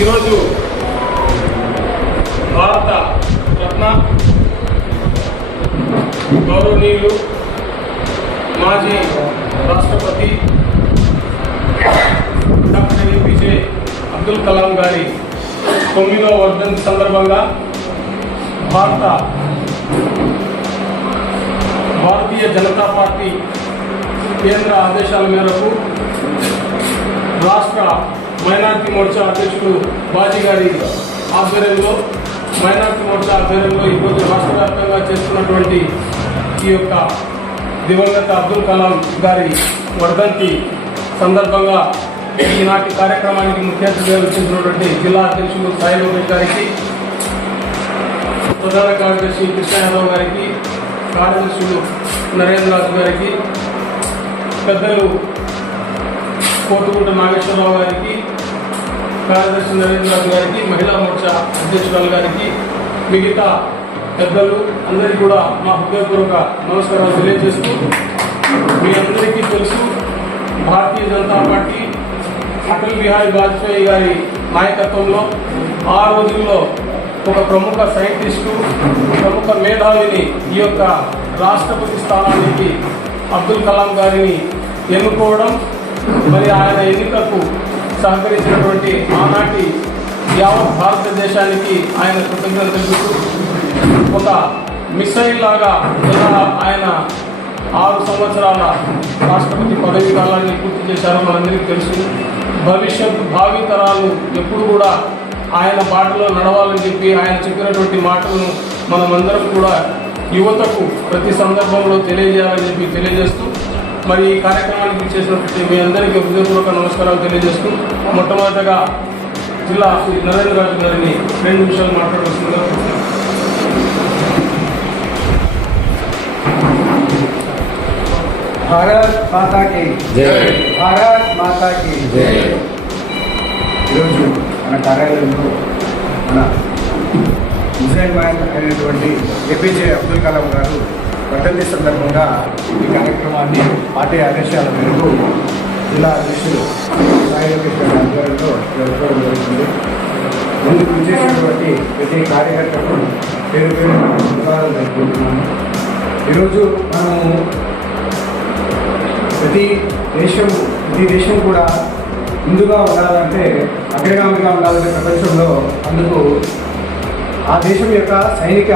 ఈరోజు భారత రత్న గౌరవనీయులు మాజీ రాష్ట్రపతి డాక్టర్ APJ అబ్దుల్ కలాం గారి 9వ వర్ధంతి సందర్భంగా భారతీయ జనతా పార్టీ కేంద్ర ఆదేశాల మేరకు రాష్ట్ర మైనార్టీ మోర్చా అధ్యక్షుడు బాజీ గారి ఆధ్వర్యంలో ఈరోజు రాష్ట్ర వ్యాప్తంగా చేస్తున్నటువంటి ఈ యొక్క దివంగత అబ్దుల్ కలాం గారి వర్ధంతి సందర్భంగా ఈనాటి కార్యక్రమానికి ముఖ్య అతిథిగా వచ్చినటువంటి జిల్లా అధ్యక్షులు సాయి లోకేష్ గారికి, ప్రధాన కార్యదర్శి కృష్ణ యాదవ్ గారికి, కార్యదర్శులు నరేంద్ర రాజు గారికి, పెద్దలు కోటుగుంట నాగేశ్వరరావు గారికి, కార్యదర్శి నరేంద్ర రాజు గారికి, మహిళా మోర్చా అధ్యక్షురాలు గారికి, మిగతా పెద్దలు అందరికీ కూడా మా హృదయపూర్వక నమస్కారాలు తెలియజేస్తూ, మీ అందరికీ తెలుసు భారతీయ జనతా పార్టీ అటల్ బిహారీ వాజ్పేయి గారి నాయకత్వంలో ఆ రోజుల్లో ఒక ప్రముఖ సైంటిస్టు, ప్రముఖ మేధావిని ఈ యొక్క రాష్ట్రపతి స్థానానికి అబ్దుల్ కలాం గారిని ఎన్నుకోవడం, మరి ఆయన ఎన్నికకు సహకరించినటువంటి ఆనాటి యావత్ భారతదేశానికి ఆయన కృతజ్ఞతలు తెలుపుతూ, ఒక మిసైల్ లాగా ఆయన 6 సంవత్సరాల రాష్ట్రపతి పదవీ కాలాన్ని పూర్తి చేశారో మనందరికీ తెలుసు. భావి తరాలు ఎప్పుడు కూడా ఆయన బాటలో నడవాలని చెప్పి ఆయన చెప్పినటువంటి మాటలను మనమందరం కూడా యువతకు ప్రతి సందర్భంలో తెలియజేయాలని చెప్పి తెలియజేస్తూ, మరి ఈ కార్యక్రమానికి చేసినటువంటి మీ అందరికీ హృదయపూర్వక నమస్కారాలు తెలియజేస్తూ, మొట్టమొదటగా జిల్లా నరేంద్ర రాజు గారిని 2 నిమిషాలు మాట్లాడవలసిందిగా కోరుతున్నాను. భారత్ మాతా కి జై. భారత్ మాతా కి జై. ఈరోజు మన కార్యాలయంలో మన ముజైన్ మ్యాన్ అయినటువంటి APJ అబ్దుల్ కలాం గారు వర్ధంతి సందర్భంగా ఈ కార్యక్రమాన్ని పార్టీ ఆదేశాల మేరకు జిల్లా అధ్యక్షులు సాయి లోకేష్ గారి ఆధ్వర్యంలో జరుపుకోవడం జరుగుతుంది. ముందుకు చేసినటువంటి ప్రతి కార్యకర్తకు పేరు పేరు ధన్యవాదాలు జరుపుకుంటున్నాను. ఈరోజు మనము ప్రతి దేశం కూడా ముందుగా ఉండాలంటే, అగ్రగామిగా ఉండాలంటే ప్రపంచంలో, అందుకు ఆ దేశం యొక్క సైనిక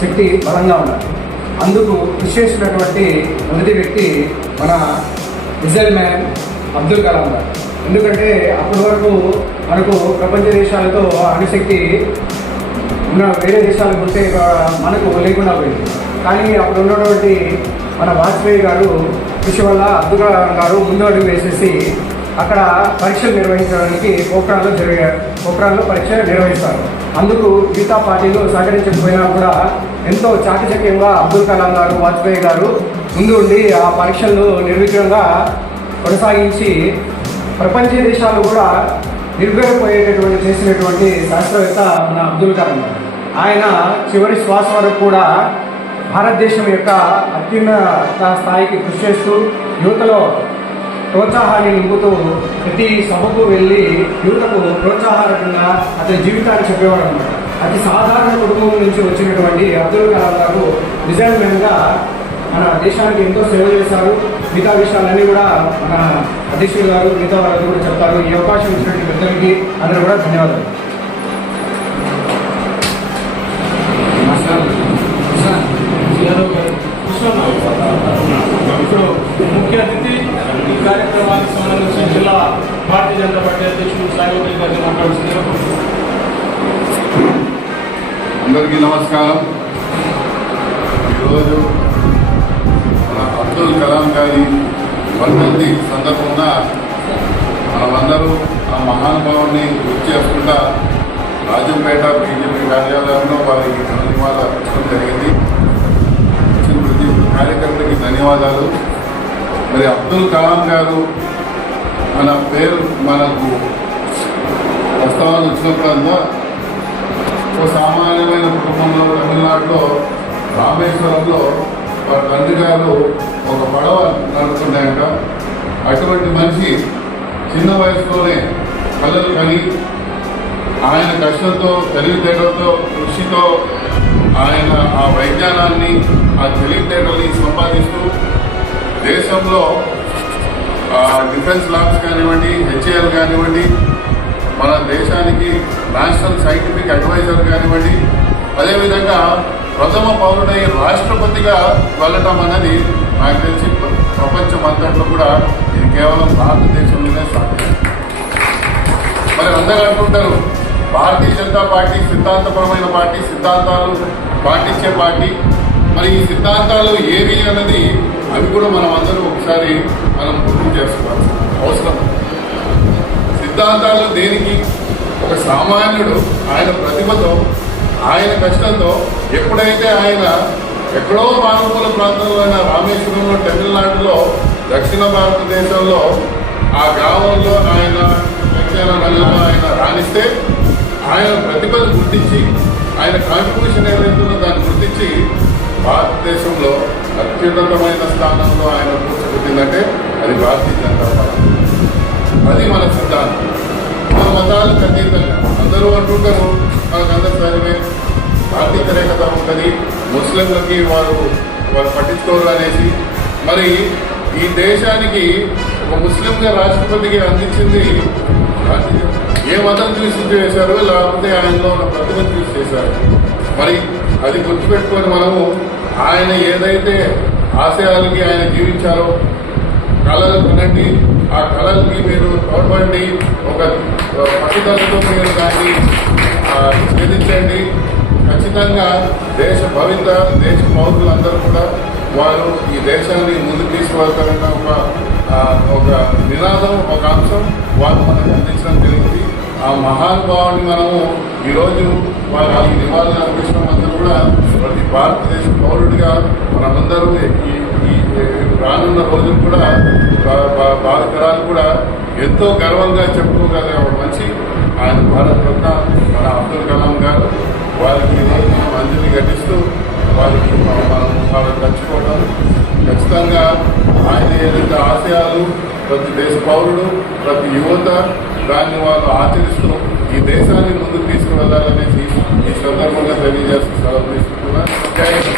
శక్తి బలంగా ఉండాలి. అందుకు కృషి చేసినటువంటి మొదటి వ్యక్తి మన మిసైల్ మ్యాన్ అబ్దుల్ కలాం గారు. ఎందుకంటే అప్పటి వరకు మనకు ప్రపంచ దేశాలతో అణుశక్తి ఉన్న వేరే దేశాలకు ఉంటే మనకు లేకుండా పోయింది. కానీ అప్పుడు ఉన్నటువంటి మన వాజ్పేయి గారు కృషి వల్ల అబ్దుల్ కలాం గారు ముందు అడుగు వేసేసి అక్కడ పరీక్షలు నిర్వహించడానికి పోఖ్రాన్లో పరీక్ష నిర్వహిస్తారు. అందుకు మిగతా పార్టీలు సహకరించకపోయినా కూడా ఎంతో చాకచక్యంగా అబ్దుల్ కలాం గారు, వాజ్పేయి గారు ముందు ఉండి ఆ పరీక్షలను నిర్విఘ్నంగా కొనసాగించి ప్రపంచ దేశాలు కూడా నిర్భయపోయేటటువంటి చేసినటువంటి శాస్త్రవేత్త మన అబ్దుల్ కలాం గారు. ఆయన చివరి శ్వాస వరకు కూడా భారతదేశం యొక్క అత్యున్నత స్థాయికి కృషి చేస్తూ యువతలో ప్రోత్సాహాన్ని నింపుతూ ప్రతి సభకు వెళ్ళి యువతకు ప్రోత్సాహకంగా అతని జీవితాన్ని చెప్పేవాడు అన్నమాట. అతి సాధారణ కుటుంబం నుంచి వచ్చినటువంటి అబ్దుల్ కలాం గారు నిజంగా మన దేశానికి ఎంతో సేవ చేశారు. మిగతా విషయాలన్నీ కూడా మన అధ్యక్షులు గారు మిగతా వాళ్ళకి కూడా చెప్తారు. ఈ అవకాశం ఇచ్చినటువంటి పెద్దలకి అందరూ కూడా ధన్యవాదాలు. ఇప్పుడు ముఖ్య అతిథి ఈ కార్యక్రమానికి సంబంధించి జిల్లా భారతీయ జనతా పార్టీ అధ్యక్షుడు సాయి లోకేష్ గారిని మాట్లాడుతున్నారు. అందరికీ నమస్కారం. ఈరోజు మన అబ్దుల్ కలాం గారి వర్ధంతి సందర్భంగా మనమందరూ ఆ మహానుభావుని గుర్తు చేసుకుంటా రాజంపేట బీజేపీ కార్యాలయంలో వారికి ధన్యవాదాలు అర్పించడం జరిగింది. వచ్చిన ప్రతి కార్యకర్తకి ధన్యవాదాలు. మరి అబ్దుల్ కలాం గారు మన పేరు మనకు ప్రస్తావన వచ్చినప్పుడంతా ఒక సామాన్యమైన కుటుంబంలో తమిళనాడులో రామేశ్వరంలో వారి తండ్రి గారు ఒక పడవ నడుపుతున్నాయంట. అటువంటి మనిషి చిన్న వయసులోనే కళలు కని ఆయన కష్టంతో తెలివితేటలతో కృషితో ఆయన ఆ వైజ్ఞానాన్ని ఆ తెలివితేటల్ని సంపాదిస్తూ దేశంలో డిఫెన్స్ ల్యాబ్స్ కానివ్వండి, హెచ్ఏఎల్ కానివ్వండి, మన దేశానికి నేషనల్ సైంటిఫిక్ అడ్వైజర్ కానివ్వండి, అదేవిధంగా ప్రథమ పౌరుడై రాష్ట్రపతిగా వెళ్ళటం అనేది నాకు తెలిసి ప్రపంచం అంతట్లో కూడా ఇది కేవలం భారతదేశంలోనే సాధ్యం. మరి అందరూ అంటుంటారు భారతీయ జనతా పార్టీ సిద్ధాంతపరమైన పార్టీ, సిద్ధాంతాలు పాటించే పార్టీ. మరి ఈ సిద్ధాంతాలు ఏవి అన్నది అవి కూడా మనం అందరూ ఒకసారి మనం గుర్తు చేసుకోవాల్సిన అవసరం. సిద్ధాంతాలు దేనికి? ఒక సామాన్యుడు ఆయన ప్రతిభతో ఆయన కష్టంతో ఎప్పుడైతే ఆయన ఎక్కడో మారుమూల ప్రాంతంలో అయిన రామేశ్వరంలో తమిళనాడులో దక్షిణ భారతదేశంలో ఆ గ్రామంలో ఆయన రంగంలో ఆయన రాణిస్తే ఆయన ప్రతిభను గుర్తించి ఆయన కాంట్రిబ్యూషన్ ఏదైతుందో దాన్ని గుర్తించి భారతదేశంలో అత్యున్నతమైన స్థానంలో ఆయన కూర్చోబెట్టిందంటే అది భారతీయ జనతా పార్టీ. అది మన సిద్ధాంతం. మన మతాలకు అతీతంగా అందరూ అంటుంటారు మనకందరూ సరివే పార్టీ వ్యతిరేకత ఉంటుంది, ముస్లింలకి వారు పట్టించుకోరు అనేసి. మరి ఈ దేశానికి ఒక ముస్లింగా రాష్ట్రపతికి అందించింది ఏ మతం చూసి చేశారో లేకపోతే ఆయనలో ఉన్న ప్రతిభను చూసి చేశారు. మరి అది గుర్తుపెట్టుకొని మనము ఆయన ఏదైతే ఆశయాలకి ఆయన జీవించారో కళలు కొనండి, ఆ కళలకి మీరు తోడ్పడండి, ఒక పట్టుదలతో మీరు దాన్ని ఛేదించండి. ఖచ్చితంగా దేశ భవిత దేశ పౌరులందరూ కూడా వారు ఈ దేశాన్ని ముందుకు తీసుకువెళ్తారన్న ఒక నినాదం, ఒక అంశం వారు మనకు అందించడం జరిగింది. ఆ మహానుభావుని మనము ఈరోజు వారి నివాళులు అర్పించడం అందరూ కూడా ప్రతి భారతదేశ పౌరుడిగా మనమందరూ ఈ రానున్న రోజులు కూడా భారతరాలు కూడా ఎంతో గర్వంగా చెప్పుకోగలిగే ఒక మంచి ఆయన భారత రత్న మన అబ్దుల్ కలాం గారు. వారికి అంజలి ఘటిస్తూ వారికి మనం తలుచుకోవడం ఖచ్చితంగా ఆయన ఏదైతే ఆశయాలు ప్రతి దేశ పౌరుడు ప్రతి యువత దాన్ని వాళ్ళు ఆచరిస్తూ ఈ దేశాన్ని ముందుకు తీసుకువెళ్లాలనేసి ఈ సందర్భంగా తెలియజేస్తూ సెలవు తీసుకుంటున్నాను.